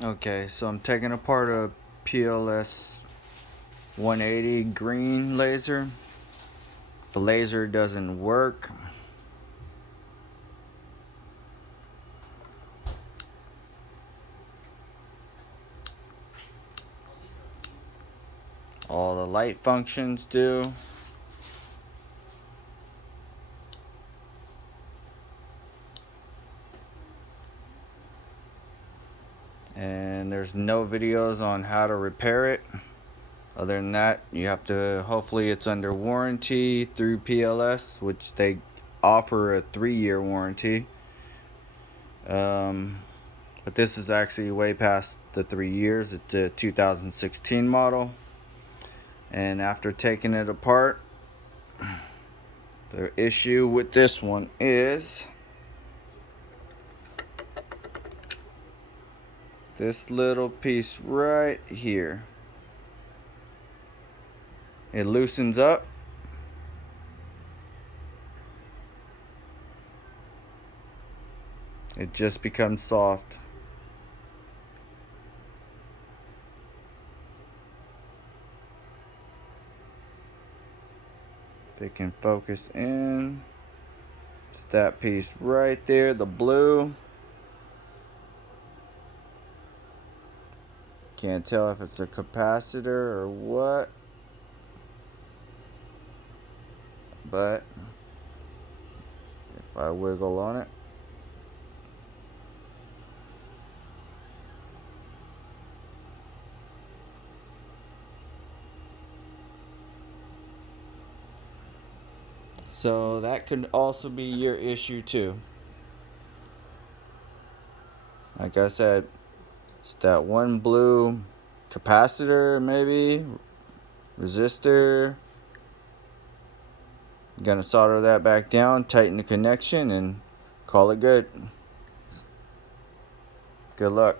Okay, so I'm taking apart a PLS 180 green laser. The laser doesn't work. All the light functions do. And there's no videos on how to repair it. Other than that, you have to, hopefully it's under warranty through PLS, which they offer a 3-year warranty. But this is actually way past the 3 years. It's a 2016 model. And after taking it apart, the issue with this one is this little piece right here. It loosens up. It just becomes soft. If it can focus in, it's that piece right there, the blue. Can't tell if it's a capacitor or what, but if I wiggle on it, so that could also be your issue too. Like I said, it's that one blue capacitor, maybe resistor. Gonna solder that back down, tighten the connection, and call it good. Good luck.